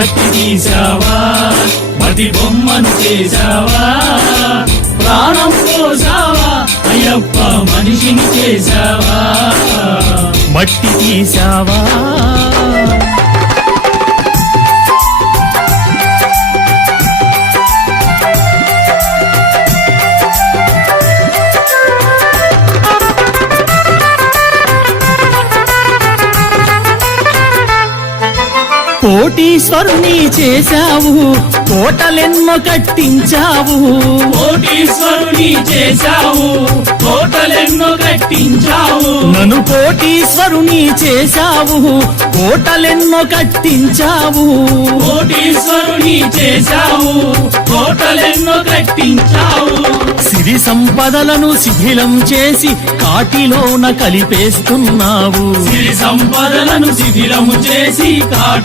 మట్టి తీసావా మట్టి బొమ్మను చేసావా ప్రాణం పోసావా అయ్యప్ప మనిషిని చేసావా మట్టి తీసావా కోటీశ్వరుని చేశావు కోటలెన్నో కట్టించావు కోటీశ్వరుని చేశావు కోటలెన్నో కట్టించావు నన్ను కోటీశ్వరుని చేశావు కోటలెన్నో కట్టించావు కోటీశ్వరుని చేశావు కోటలెన్నో కట్టించావు సిరి సంపదలను శిథిలం చేసి కాటిలోన కలిపేస్తున్నావు సిరి సంపదలను శిథిలము చేసి కాటి